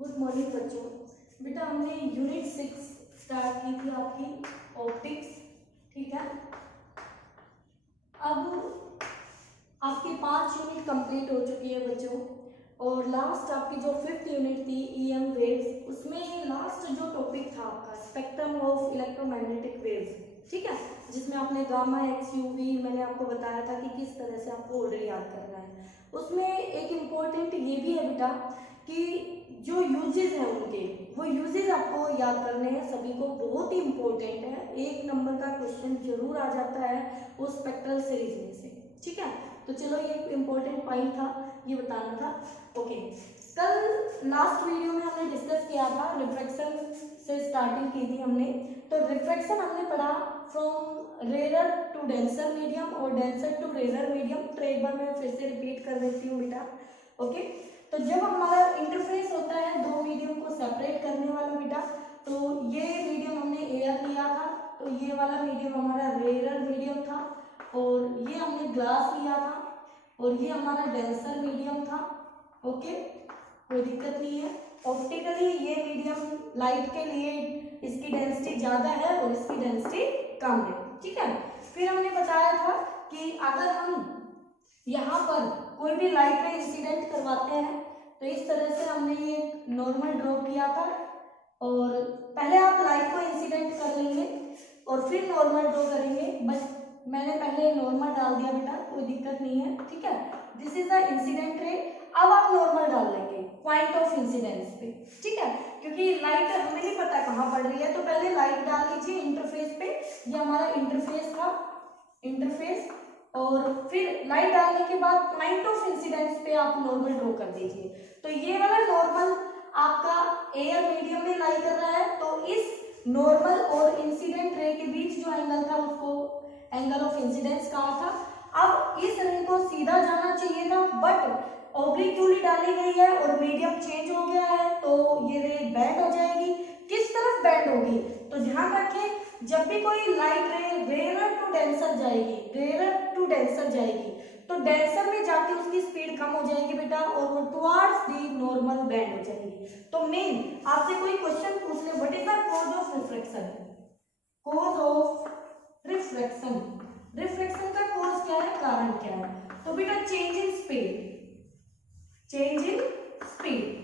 Good morning बच्चों। बेटा हमने यूनिट 6 स्टार्ट की थी आपकी ऑप्टिक्स, ठीक है। अब आपकी 5 यूनिट कंप्लीट हो चुकी है बच्चों, और लास्ट आपकी जो 5th यूनिट थी EM वेव्स, उसमें लास्ट जो टॉपिक था आपका स्पेक्ट्रम ऑफ इलेक्ट्रोमैग्नेटिक वेव्स, ठीक है, जिसमें आपने गामा एक्स यूवी मैंने आपको बताया था कि किस तरह से आपको ऑर्डर याद करना है। उसमें एक इम्पोर्टेंट ये भी है बेटा कि जो यूजेस हैं उनके, वो यूजेस आपको याद करने हैं, सभी को बहुत ही इम्पोर्टेंट है। 1 नंबर का क्वेश्चन जरूर आ जाता है वो स्पेक्ट्रल सीरीज में से, ठीक है। तो चलो ये एक इम्पोर्टेंट पॉइंट था, ये बताना था। ओके, कल लास्ट वीडियो में हमने डिस्कस किया था, रिफ्रैक्शन से स्टार्टिंग की थी हमने। तो रिफ्रैक्शन हमने पढ़ा from rare to denser medium और डेंसर टू रेयर मीडियम। तो एक बार मैं फिर से रिपीट कर देती हूँ बेटा। ओके, तो जब हमारा इंटरफेस होता है दो मीडियम को सेपरेट करने वाला बेटा, तो ये मीडियम हमने एयर लिया था, तो ये वाला मीडियम हमारा रेयर मीडियम था, और ये हमने ग्लास लिया था, और ये हमारा डेंसर मीडियम था। ओके, कोई दिक्कत नहीं है। ऑप्टिकली ये मीडियम लाइट के लिए इसकी डेंसिटी ज्यादा है और इसकी डेंसिटी कम है, ठीक है। फिर हमने बताया था कि अगर हम यहाँ पर कोई भी लाइट रे इंसिडेंट करवाते हैं तो इस तरह से हमने ये नॉर्मल ड्रॉ किया था, और पहले आप लाइट को इंसिडेंट कर लेंगे और फिर नॉर्मल ड्रॉ करेंगे। बस मैंने पहले नॉर्मल डाल दिया बेटा, कोई दिक्कत नहीं है, ठीक है। This is the incident ray. अब आप नॉर्मल डाल लेंगे पॉइंट ऑफ इंसिडेंस पे, ठीक है, क्योंकि लाइट हमें नहीं पता कहाँ पड़ रही है। तो पहले लाइट डाल लीजिए इंटरफेस पे, ये हमारा इंटरफेस था, इंटरफेस, और फिर लाइट डालने के बाद पॉइंट ऑफ इंसिडेंस पे आप नॉर्मल ड्रॉ कर दीजिए। तो ये वाला नॉर्मल आपका एयर मीडियम में लाई कर रहा है, तो इस नॉर्मल और इंसिडेंट रे के बीच जो एंगल था उसको एंगल ऑफ इंसिडेंस कहा था। अब इस रे को सीधा जाना चाहिए था, बट ऑब्लिक्यूली डाली गई है और मीडियम चेंज हो गया है, तो ये रे बेंड हो जाएगी। किस तरफ बेंड होगी? तो ध्यान रखें, जब भी कोई light ray rare to denser जाएगी, रेयर टू डेंसर जाएगी, तो डेंसर में जाके उसकी स्पीड कम हो जाएगी बेटा, और वो टुवर्ड्स दी नॉर्मल बेंड हो जाएगी। तो मेन आपसे कोई क्वेश्चन पूछ ले, what is the cause of refraction? Cause of refraction, refraction का कॉज क्या है, कारण क्या है? तो बेटा change in speed, change in speed,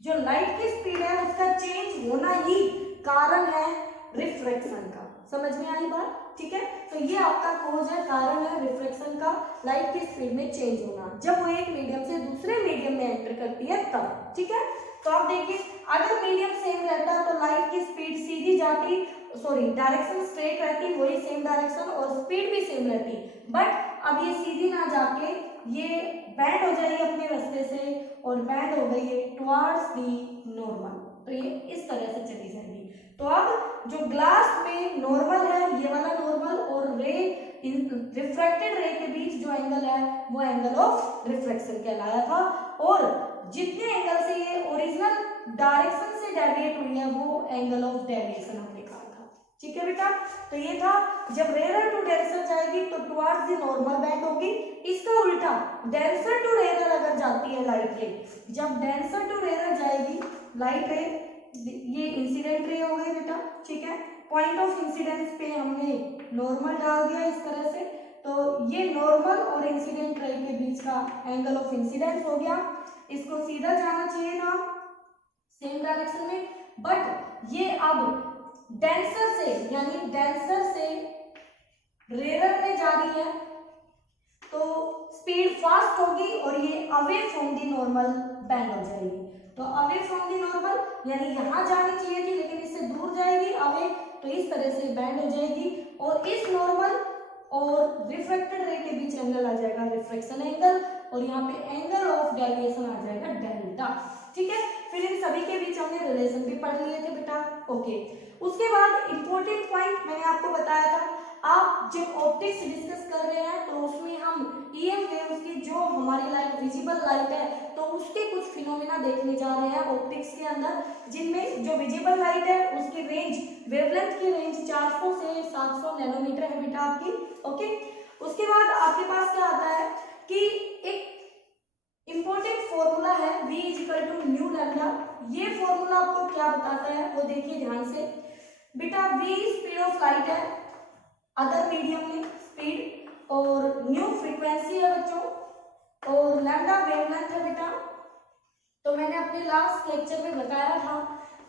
जो लाइट की स्पीड है उसका चेंज होना ही कारण है रिफ्रैक्शन का। समझ में आई बात? ठीक है, तो ये आपका कॉज है, कारण है रिफ्रैक्शन का, लाइट की स्पीड में चेंज होना जब वो एक मीडियम से दूसरे मीडियम में एंटर करती है तब, ठीक है। तो आप देखिए, अगर मीडियम सेम रहता तो लाइट की स्पीड सीधी जाती, सॉरी डायरेक्शन स्ट्रेट रहती, वही सेम डायरेक्शन, और स्पीड भी सेम रहती, बट अब ये सीधी ना जाके ये बैंड हो जाएगी अपने रास्ते से, और बैंड हो गई है टुवर्ड्स दी नॉर्मल, तो ये इस तरह से चली जाएगी। तो अब जो ग्लास में नॉर्मल है, ये वाला नॉर्मल, और रे रिफ्रैक्टेड रे के बीच जो एंगल है वो एंगल ऑफ रिफ्रैक्शन कहलाया था, और जितने एंगल से ये ओरिजिनल डायरेक्शन से डेविएट हुई है वो एंगल ऑफ डेविएशन हमने कहा था, ठीक है बेटा। तो ये था, जब रेयर टू डेंसर जाएगी तो टुवर्ड्स द नॉर्मल बेंड होगी। इसका उल्टा डेंसर टू रेयर अगर जाती है लाइट रे, जब डेंसर टू रेयर जाएगी लाइट रे, ये इंसिडेंट रे हो गई बेटा, ठीक है। पॉइंट ऑफ इंसिडेंस पे हमने नॉर्मल डाल दिया इस तरह से, तो ये नॉर्मल और इंसिडेंट रे के बीच का एंगल ऑफ इंसिडेंस हो गया। इसको सीधा जाना चाहिए था सेम डायरेक्शन में, बट ये अब डेंसर से, यानी डेंसर से रेयर में जा रही है, तो स्पीड फास्ट होगी और ये away from the normal band हो जाएगी। तो अवे फ्रॉम दी नॉर्मल यानी यहां जानी चाहिए थी लेकिन इससे दूर जाएगी अवे, तो इस तरह से बैंड हो जाएगी, और इस नॉर्मल और रिफ्रैक्टेड रे के बीच एंगल आ जाएगा रिफ्रैक्शन एंगल, और यहाँ पे एंगल ऑफ डेविएशन आ जाएगा डेल्टा, ठीक है। फिर इन सभी के बीच हमने रिलेशन भी पढ़ लिए थे बेटा। ओके, उसके बाद इंपॉर्टेंट पॉइंट मैंने आपको बताया था, आप जब ऑप्टिक्स डिस्कस कर रहे हैं तो उसमें हम EM वेव्स की, जो हमारी लाइट विजिबल लाइट है, तो उसके कुछ फिनोमेना देखने जा रहे हैं ऑप्टिक्स के अंदर, जिनमें जो विजिबल लाइट है उसकी रेंज, वेवलेंथ की रेंज 400 से 700 नैनोमीटर है बेटा आपकी। ओके, उसके बाद आपके पास क्या आता है कि एक इंपॉर्टेंट फॉर्मूला है v is equal to nu lambda. ये फॉर्मूला आपको क्या बताता है वो देखिए ध्यान से बेटा। v स्पीड ऑफ लाइट है अदर मीडियम में स्पीड, और न्यू फ्रीक्वेंसी है बच्चों, और लैम्डा वेवलेंथ है बेटा। तो मैंने अपने लास्ट लेक्चर में बताया था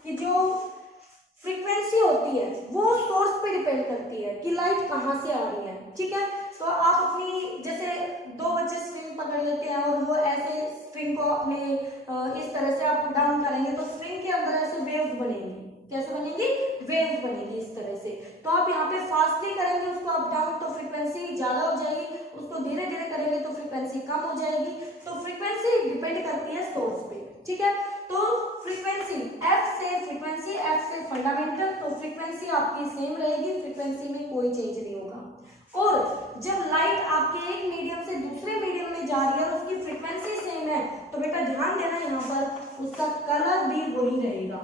कि जो फ्रीक्वेंसी होती है वो सोर्स पे डिपेंड करती है कि लाइट कहाँ से आ रही है, ठीक है। तो आप अपनी जैसे दो बच्चे स्ट्रिंग पकड़ लेते हैं और वो ऐसे स्ट्रिंग को अपने इस तरह से आप डाउन करेंगे तो स्ट्रिंग के अंदर ऐसे वेव्स बनेंगी। कैसे बनेगी? वेव्स बनेगी इस तरह से। तो आप यहाँ पे फास्टली करेंगे उसको अप डाउन तो फ्रीक्वेंसी ज्यादा हो जाएगी, उसको धीरे धीरे करेंगे तो फ्रीक्वेंसी कम हो जाएगी। तो फ्रीक्वेंसी डिपेंड करती है सोर्स पे, ठीक है। तो फ्रीक्वेंसी एफ से फंडामेंटल, तो फ्रीक्वेंसी आपकी सेम रहेगी, फ्रीक्वेंसी में कोई चेंज नहीं होगा। और जब लाइट आपके एक मीडियम से दूसरे मीडियम में जा रही है और उसकी फ्रीक्वेंसी सेम है तो बेटा ध्यान देना यहाँ पर उसका कलर भी वही रहेगा,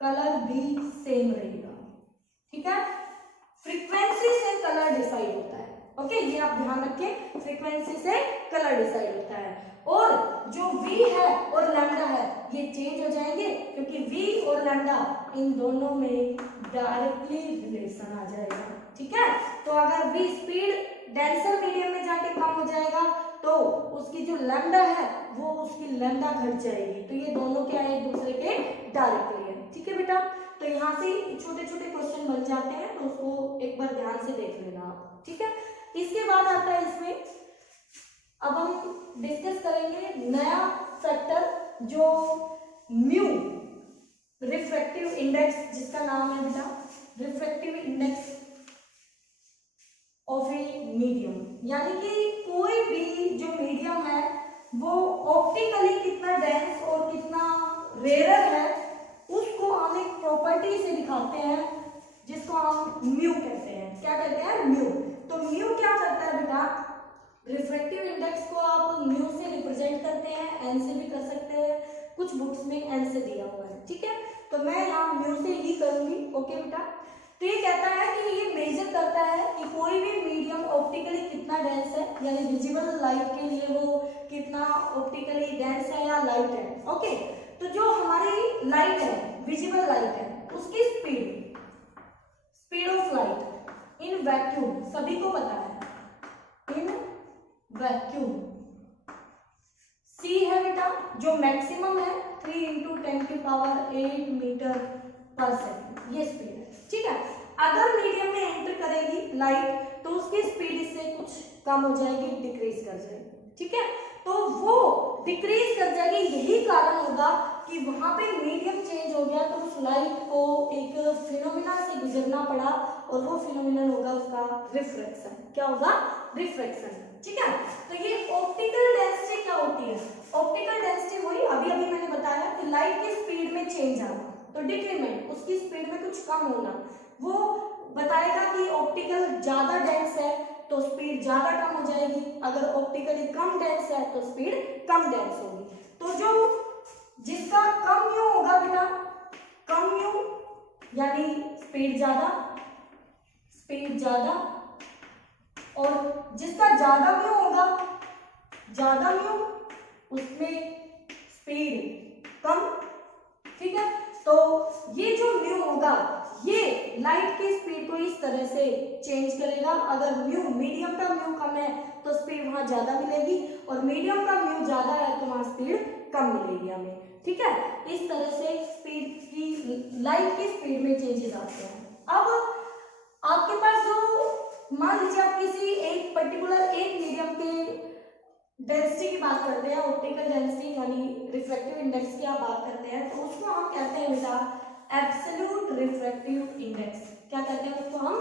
कलर भी सेम रहेगा, ठीक है। फ्रीक्वेंसी से कलर डिसाइड होता है, ओके, ये आप ध्यान रखें, फ्रीक्वेंसी से कलर डिसाइड होता है। और जो v है और लैम्डा है ये चेंज हो जाएंगे क्योंकि v और लैम्डा इन दोनों में डायरेक्टली रिलेशन आ जाएगा, ठीक है। तो अगर v स्पीड डेंसर मीडियम में जाके कम हो जाएगा तो उसकी जो लैम्डा है वो उसकी लैम्डा घट जाएगी। तो ये दोनों क्या है? एक दूसरे के डायरेक्टली है, ठीक है बेटा। तो यहाँ से छोटे छोटे क्वेश्चन बन जाते हैं तो उसको एक बार ध्यान से देख लेना आप, ठीक है। इसके बाद आता है इसमें अब हम डिस्कस करेंगे नया फैक्टर जो म्यू रिफ्रैक्टिव इंडेक्स, जिसका नाम है बेटा refractive index of a medium, यानी कि कोई भी जो मीडियम है वो ऑप्टिकली कितना डेंस और कितना रेयर है उसको हम एक प्रॉपर्टी से दिखाते हैं जिसको हम म्यू कहते हैं। क्या कहते हैं? म्यू। तो म्यू क्या करता है बेटा? रिफ्रैक्टिव इंडेक्स को आप म्यू से रिप्रेजेंट करते हैं, एन से भी कर सकते हैं, कुछ बुक्स में एन से दिया हुआ है, ठीक है। तो मैं यहाँ म्यू से ही करूंगी, ओके बेटा। तो ये कहता है कि ये मेजर करता है कि कोई भी मीडियम ऑप्टिकली कितना डेंस है, यानी विजिबल लाइट के लिए वो कितना ऑप्टिकली डेंस है या लाइट है, ओके। तो जो हमारी लाइट है, विजिबल लाइट है, उसकी speed of light in vacuum सभी को पता है, इन वैक्यूम c है बेटा, जो मैक्सिमम है 3 × 10⁸ मीटर पर सेकेंड, ये स्पीड है, ठीक है। अगर मीडियम में एंटर करेगी लाइट तो उसकी स्पीड इससे कुछ कम हो जाएगी, डिक्रीज कर जाएगी, ठीक है। तो वो डिक्रीज कर जाएगी, यही कारण होगा कि वहां पे मीडियम चेंज हो गया तो उस लाइट को एक फिनोमिना से गुजरना पड़ा और वो फिनोमिना होगा उसका रिफ्रैक्शन। क्या होगा? रिफ्रैक्शन, ठीक है। तो ये ऑप्टिकल डेंसिटी क्या होती है? ऑप्टिकल डेंसिटी वही अभी अभी मैंने बताया कि लाइट की स्पीड में चेंज आना, तो डिक्रीमेंट, उसकी स्पीड में कुछ कम होना, वो बताएगा कि ऑप्टिकल ज्यादा डेंस है तो स्पीड ज्यादा कम हो जाएगी, अगर ऑप्टिकली कम डेंस है तो स्पीड कम डेंस होगी। तो जो जिसका कम म्यू होगा बेटा, कम म्यू यानी स्पीड ज्यादा, और जिसका ज्यादा म्यू होगा, ज्यादा म्यू, उसमें स्पीड कम, ठीक है। तो ये जो म्यू होगा ये लाइट की स्पीड को इस तरह से चेंज करेगा। अगर म्यू मीडियम का म्यू कम है तो स्पीड वहां ज्यादा मिलेगी, और मीडियम का म्यू ज्यादा है तो वहां स्पीड कम मिलेगी हमें, ठीक है। इस तरह से स्पीड की, लाइट की स्पीड में चेंजेस आते हैं। अब आपके पास जो, मान लीजिए आप किसी एक पर्टिकुलर एक मीडियम के डेंसिटी की बात करते हैं, ऑप्टिकल डेंसिटी यानी रिफ्रैक्टिव इंडेक्स की आप बात करते हैं, तो उसको हम कहते हैं बेटा एब्सोल्यूट रिफ्रैक्टिव इंडेक्स। क्या कहते हैं उसको हम?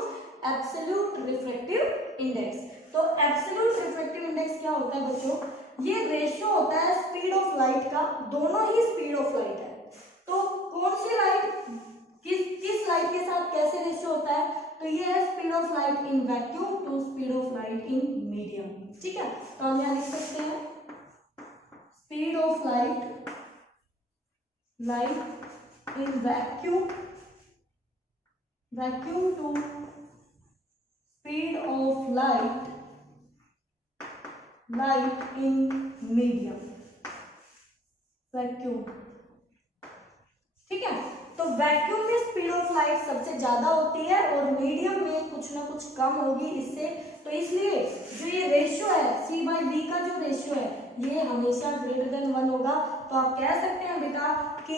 Absolute refractive index. तो एब्सोल्यूट रिफ्रैक्टिव इंडेक्स क्या होता है बच्चों? ये रेशियो होता है स्पीड ऑफ लाइट का, दोनों ही स्पीड ऑफ लाइट है, तो कौन सी लाइट किस लाइट के साथ कैसे रेशियो होता है? तो ये है speed of light in vacuum to speed of light in medium, ठीक है। तो हम यहाँ लिख सकते हैं speed of light in vacuum to speed of light in medium, vacuum, ठीक है। तो वैक्यूम में स्पीड ऑफ लाइट सबसे ज्यादा होती है और मीडियम में कुछ ना कुछ कम होगी इससे, तो इसलिए जो ये रेशियो है C/V का जो रेशियो है ये हमेशा ग्रेटर देन 1 होगा। तो आप कह सकते हैं बेटा कि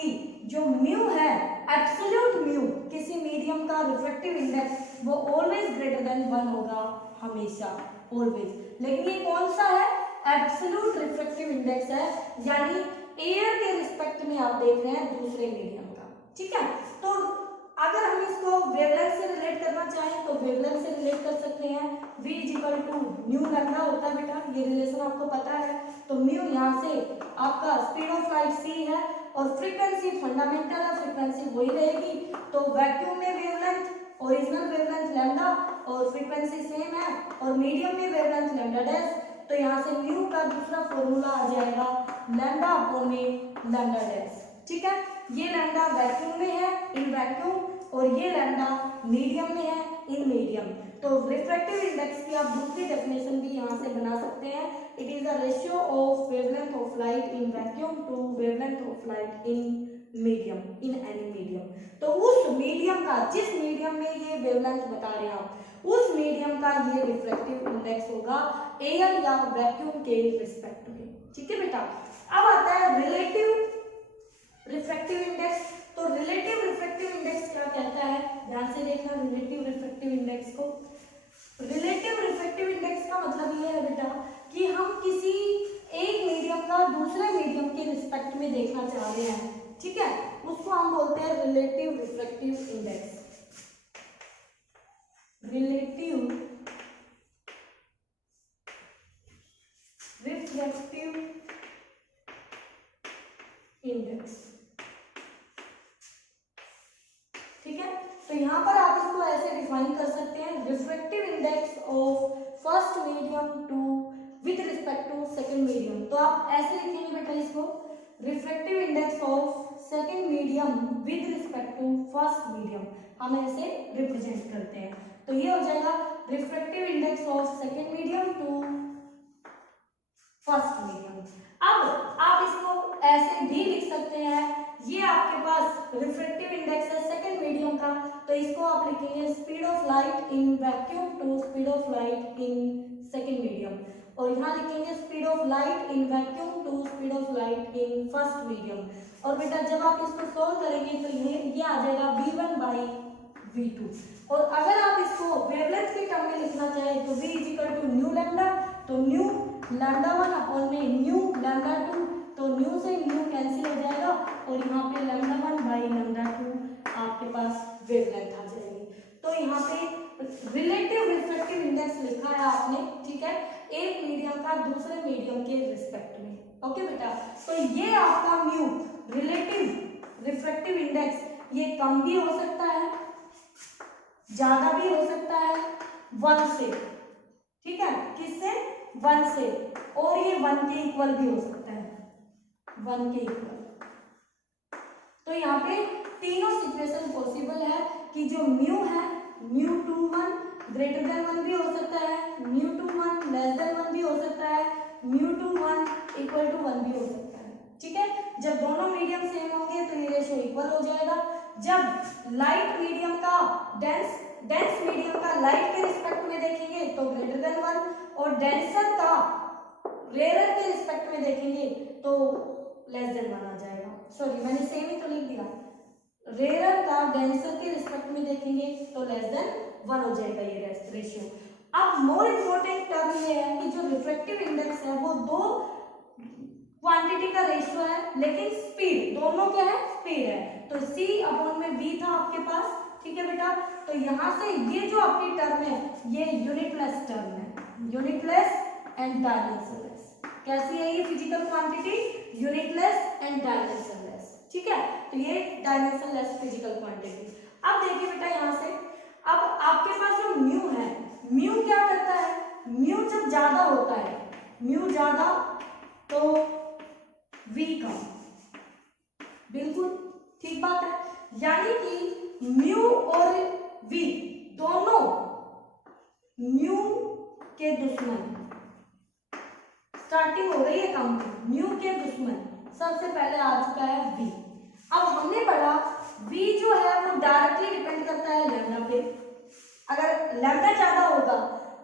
जो म्यू है, एब्सोल्यूट म्यू किसी मीडियम का रिफ्रैक्टिव इंडेक्स वो ऑलवेज ग्रेटर देन 1 होगा, हमेशा, ऑलवेज। लेकिन ये कौन सा है? एब्सोल्यूट रिफ्रैक्टिव इंडेक्स है, यानी एयर के रिस्पेक्ट में आप देख रहे हैं दूसरे मीडियम का, ठीक है। तो अगर हम इसको वेवलेंथ से रिलेट करना चाहें तो वेवलेंथ से रिलेट कर सकते हैं। V = न्यू लैम्डा होता है बेटा, ये रिलेशन आपको पता है। तो म्यू यहाँ से आपका स्पीड ऑफ लाइट c है और फ्रीक्वेंसी फंडामेंटल है, फ्रीक्वेंसी वही रहेगी। तो वैक्यूम में वेवलेंथ ओरिजिनल वेवलेंथ लैम्डा और फ्रीक्वेंसी सेम है, और मीडियम में वेवलेंथ लैम्डा डैश। तो यहाँ से म्यू का दूसरा फॉर्मूला आ जाएगा लैम्डा अपॉन में लैम्डा डैश, ठीक है। ये लैम्डा वैक्यूम में है, इन वैक्यूम, और ये लैम्डा मीडियम में है, इन मीडियम। तो रिफ्रैक्टिव इंडेक्स की आप दूसरी डेफिनेशन भी यहाँ से बना सकते हैं। It is the ratio of wavelength of light in vacuum to wavelength of light in medium, in any medium. तो उस मीडियम का, जिस मीडियम में ये वेवलेंथ बता रहे हैं आप, उस मीडियम का ये रिफ्रैक्टिव इंडेक्स होगा एयर या वैक्यूम के रिस्पेक्ट में, ठीक है बेटा। अब आता है रिलेटिव रिफ्रैक्टिव इंडेक्स। तो रिलेटिव रिफ्रैक्टिव इंडेक्स क्या कहता है, ध्यान से देखना रिलेटिव रिफ्रैक्टिव इंडेक्स को। रिलेटिव रिफ्रैक्टिव इंडेक्स का मतलब ये है बेटा कि हम किसी एक मीडियम का दूसरे मीडियम के रिस्पेक्ट में देखना चाह रहे हैं, ठीक है, उसको हम बोलते हैं relative refractive index. Relative refractive index, ठीक है। तो यहाँ पर आप इसको ऐसे डिफाइन कर सकते हैं, refractive index of first medium to with respect to second medium. तो आप ऐसे लिखेंगे बेटा इसको, refractive index of second medium with respect to first medium, हम ऐसे रिप्रेजेंट करते हैं। तो ये हो जाएगा refractive index of second medium to first medium. अब आप इसको ऐसे भी लिख सकते हैं, ये आपके पास रिफ्रैक्टिव इंडेक्स है सेकंड मीडियम का, तो इसको आप लिखेंगे speed of light in vacuum to speed of light in second medium, और यहाँ लिखेंगे speed of light in vacuum to speed of light in first medium. और बेटा जब आप इसको सॉल्व करेंगे तो ये आ जाएगा V1/V2। और अगर आप इसको वेवलेंथ के टर्म में लिखना चाहें तो V = न्यू लैम्डा, तो न्यू λ1 अपॉन में न्यू λ2, तो न्यू से न्यू कैंसिल हो जाएगा और यहाँ पे λ1/λ2 आपके पास वेवलेंथ आ जाएगी। तो यहाँ पे रिलेटिव रिफ्रैक्टिव इंडेक्स लिखा है आपने, ठीक है, एक मीडियम का दूसरे मीडियम के रिस्पेक्ट में, ओके बेटा। तो ये आपका म्यू रिलेटिव रिफ्रैक्टिव इंडेक्स, ये कम भी हो सकता है, ज्यादा भी हो सकता है 1 से, ठीक है, किससे? 1 से, और ये 1 के इक्वल भी हो सकता है, 1 के इक्वल। तो यहाँ पे तीनों सिचुएशन पॉसिबल है कि जो म्यू है, μ21 ग्रेटर देन 1 भी हो सकता है, μ21 लेस देन 1 भी हो सकता है, μ21 इक्वल टू 1 भी हो सकता है, ठीक है। जब दोनों मीडियम सेम होंगे तो ये रेशियो इक्वल हो जाएगा। जब लाइट मीडियम का डेंस मीडियम का लाइट के रिस्पेक्ट में देखेंगे तो ग्रेटर देन 1, और डेंसर का रेयर के रिस्पेक्ट में देखेंगे तो लेस देन 1 आ जाएगा। सॉरी मैंने सेम ही तो लिख दिया, रेयर का डेंसर के रिस्पेक्ट में देखेंगे तो लेस देन 1 हो जाएगा ये रेशियो। अब मोर इम्पोर्टेंट टर्म ये है कि जो रिफ्रैक्टिव इंडेक्स है वो दो क्वांटिटी का रेशियो है, लेकिन स्पीड दोनों क्या है? स्पीड है। तो C/V था आपके पास, ठीक है बेटा। तो यहाँ से ये जो आपकी टर्म है ये यूनिटलेस टर्म है, यूनिटलेस एंड डायमेंशनलेस। कैसी है ये physical quantity? Unitless and dimensionless, ठीक है। तो ये डायमेंशनलेस फिजिकल क्वांटिटी। अब देखिए बेटा यहाँ से, अब आपके पास जो म्यू है, म्यू क्या करता है? म्यू जब ज्यादा होता है, म्यू ज्यादा तो V कम, बिल्कुल ठीक बात है। यानी कि म्यू और V दोनों म्यू के दुश्मन, स्टार्टिंग हो गई है काउंटिंग, म्यू के दुश्मन सबसे पहले आ चुका है v। अब हमने पढ़ा v जो है वो डायरेक्टली डिपेंड करता है लैम्डा पे। अगर लैम्डा ज्यादा होगा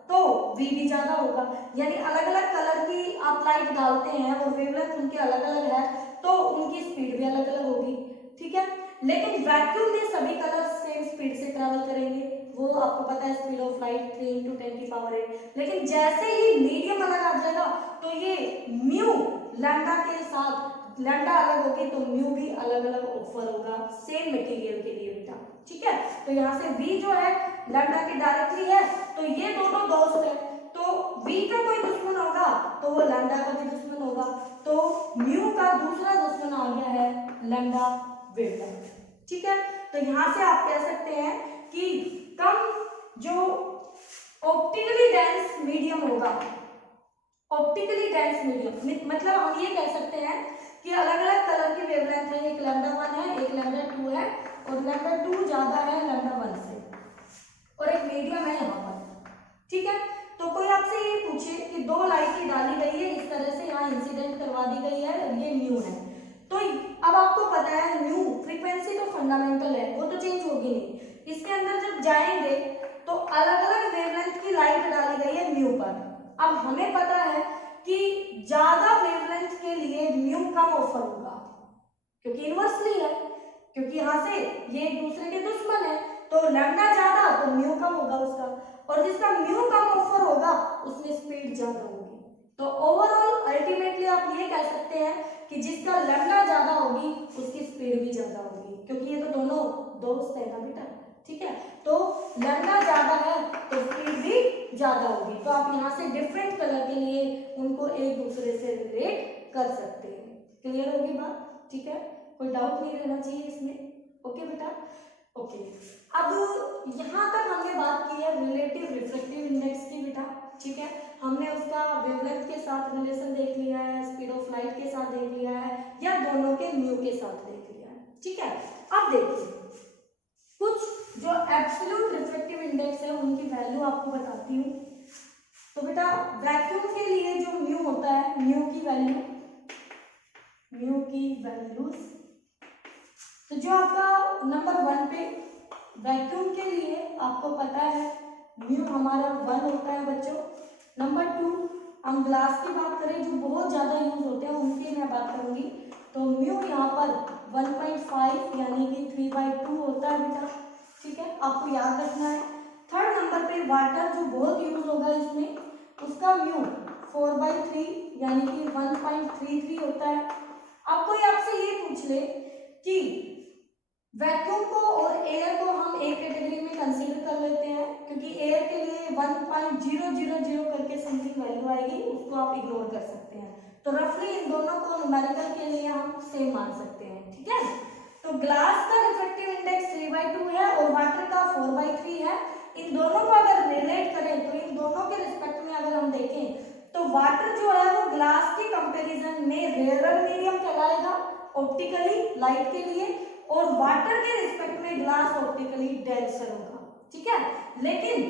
तो v भी ज्यादा होगा, यानी अलग अलग कलर की आप लाइट डालते हैं और वेवलेंथ उनके अलग अलग है तो उनकी स्पीड भी अलग अलग होगी, ठीक है। लेकिन वैक्यूम में सभी कलर सेम स्पीड से ट्रैवल करेंगे, वो आपको पता है स्पीड ऑफ लाइट 3 × 10⁸। लेकिन जैसे ही मीडियम अलग आ जाएगा तो ये म्यू लैम्डा के साथ लैम्डा अलग होगी तो म्यू भी अलग अलग ऑफर होगा सेम मटेरियल के लिए बेटा, ठीक है। तो यहाँ से v जो है लैम्डा के डायरेक्टली है तो ये दोनों दोस्त है, तो v का कोई दुश्मन होगा तो वो लैम्डा का भी दुश्मन होगा, तो म्यू का दूसरा दुश्मन आ गया है लैम्डा वेवलेंथ, ठीक है। तो यहाँ से आप कह सकते हैं कि कम जो ऑप्टिकली डेंस मीडियम होगा, ऑप्टिकली डेंस मीडियम मतलब हम ये कह सकते हैं कि अलग अलग कलर की वेवलेंथ है, एक λ1 है, एक λ2 है और λ2 ज्यादा है λ1 से और एक मीडियम है यहाँ पर, ठीक है। तो कोई आपसे ये पूछे कि दो लाइटें डाली गई है इस तरह से, यहाँ इंसिडेंट करवा दी गई है, ये म्यू है, तो अब आपको पता है म्यू फ्रीक्वेंसी तो फंडामेंटल है, वो तो चेंज होगी नहीं। इसके अंदर जब जाएंगे तो अलग अलग वेवलेंथ की लाइट डाली गई है म्यू पर। अब हमें पता है कि ज्यादा वेवलेंथ के लिए म्यू कम ऑफर होगा क्योंकि इनवर्सली है, क्योंकि यहाँ से ये एक दूसरे के दुश्मन है, तो लैम्डा ज्यादा तो म्यू कम होगा उसका, और जिसका म्यू कम ऑफर होगा उसमें स्पीड ज्यादा होगी। तो ओवरऑल अल्टीमेटली आप ये कह सकते हैं कि जिसका लैम्डा ज्यादा होगी उसकी स्पीड भी ज्यादा होगी, क्योंकि ये तो दोनों दोस्त है ना बेटा, ठीक है। तो लैम्डा ज्यादा है तो स्पीड भी ज्यादा होगी। तो आप यहाँ से डिफरेंट कलर के लिए उनको एक दूसरे से रिलेट कर सकते हैं। क्लियर होगी बात, ठीक है, कोई डाउट नहीं रहना चाहिए इसमें, ओके बेटा, ओके। अब यहाँ तक हमने बात की है रिलेटिव रिफ्रैक्टिव इंडेक्स की बेटा, ठीक है। हमने उसका वेवलेंथ के साथ रिलेशन देख लिया है, स्पीड ऑफ लाइट के साथ देख लिया है, या दोनों के म्यू के साथ देख लिया है, ठीक है। अब देखिए कुछ जो एब्सोल्यूट रिफ्रैक्टिव इंडेक्स है उनकी वैल्यू आपको बताती हूँ। तो बेटा वैक्यूम के लिए जो म्यू होता है, म्यू की वैल्यूज, तो जो आपका नंबर 1 पे वैक्यूम के लिए आपको पता है म्यू हमारा 1 होता है बच्चों। नंबर 2 हम ग्लास की बात करें जो बहुत ज्यादा यूज होते हैं उनकी मैं बात करूंगी, तो म्यू यहाँ पर 1.5 यानी कि 3/2 होता है बेटा, ठीक है, आपको याद रखना है। थर्ड नंबर पे वाटर जो बहुत यूज होगा इसमें, उसका म्यू 4/3 यानी कि 1.33 होता है। अब कोई आपसे ये पूछ ले कि वैक्यूम को और एयर को हम एक कैटेगरी में कंसीडर कर लेते हैं, क्योंकि एयर के लिए 1.000 करके समथिंग वैल्यू आएगी, उसको आप इग्नोर कर सकते हैं। तो रफली इन दोनों को न्यूमेरिकल के लिए हम सेम मान सकते हैं, ठीक है। तो ग्लास का रिफ्रैक्टिव इंडेक्स 3/2 है और वाटर का 4/3 है। इन दोनों को अगर रिलेट करें तो इन दोनों के रिस्पेक्ट में अगर हम देखें तो वाटर जो है वो ग्लास के कंपैरिजन में रेयरर मीडियम कहलाएगा ऑप्टिकली लाइट के लिए, और वाटर के रिस्पेक्ट में ग्लास ऑप्टिकली डेंसर होगा, ठीक है। लेकिन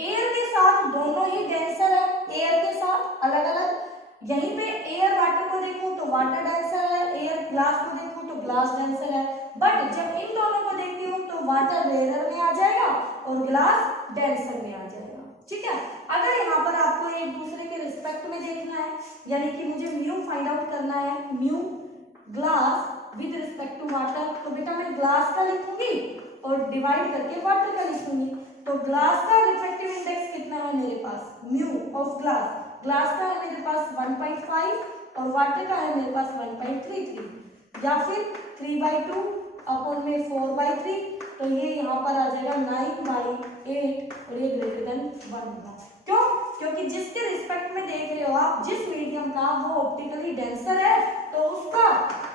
एयर के साथ दोनों ही डेंसर है, एयर के साथ अलग अलग, यहीं पे एयर वाटर को देखूं तो वाटर डेंसर है, एयर ग्लास को देखूं तो ग्लास डेंसर है, बट जब इन दोनों को देखती हूँ तो वाटर रेयरर में आ जाएगा और ग्लास डेंसर में आ जाएगा, ठीक है। अगर यहाँ पर आपको एक दूसरे के रिस्पेक्ट में देखना है, यानी कि मुझे म्यू फाइंड आउट करना है, mu glass with respect to water, तो बेटा मैं ग्लास का लिखूंगी और डिवाइड करके वाटर का लिखूंगी। तो ग्लास का रिफ्रैक्टिव इंडेक्स कितना है मेरे पास, म्यू ऑफ ग्लास का है मेरे पास 1.5 और वाटर का है मेरे पास 1.33, या फिर 3/2 अपॉन में 4/3, तो ये यहाँ पर आ जाएगा 9/8 और ये ग्रेटर देन 1 होगा। क्यों? क्योंकि जिसके रिस्पेक्ट में देख रहे हो आप जिस मीडियम का, वो ऑप्टिकली डेंसर है तो उसका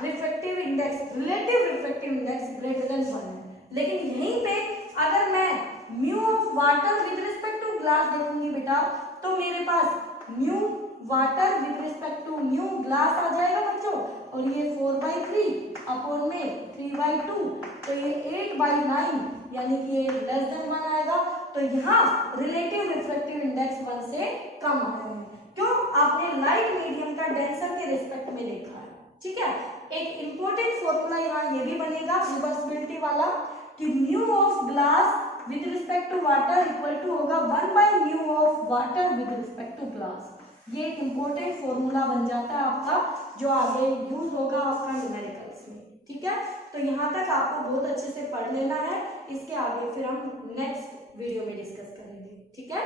refractive index, relative refractive index greater than 1 है। लेकिन यहीं पे अगर मैं mu of water with respect to glass देखूंगी बेटा, तो मेरे पास mu water with respect to mu glass आ जाएगा बच्चों, और ये 4/3 अपॉन में 3/2, तो ये 8/9 यानी कि ये लेस देन 1 आएगा। तो यहाँ रिलेटिव रिफ्रैक्टिव इंडेक्स 1 से कम आ रहे हैं। क्यों? आपने लाइट मीडियम का डेंसर के रिस्पेक्ट में देखा है, ठीक है। एक इंपॉर्टेंट फॉर्मूला यहाँ ये भी बनेगा रिवर्सिबिलिटी वाला कि mu of glass with respect to water equal to होगा 1/μ of water with respect to glass. ये एक इंपॉर्टेंट फॉर्मूला बन जाता है आपका जो आगे यूज होगा आपका न्यूमेरिकल्स में। ठीक है, तो यहाँ तक आपको बहुत अच्छे से पढ़ लेना है, इसके आगे फिर हम नेक्स्ट वीडियो में डिस्कस करेंगे। ठीक है।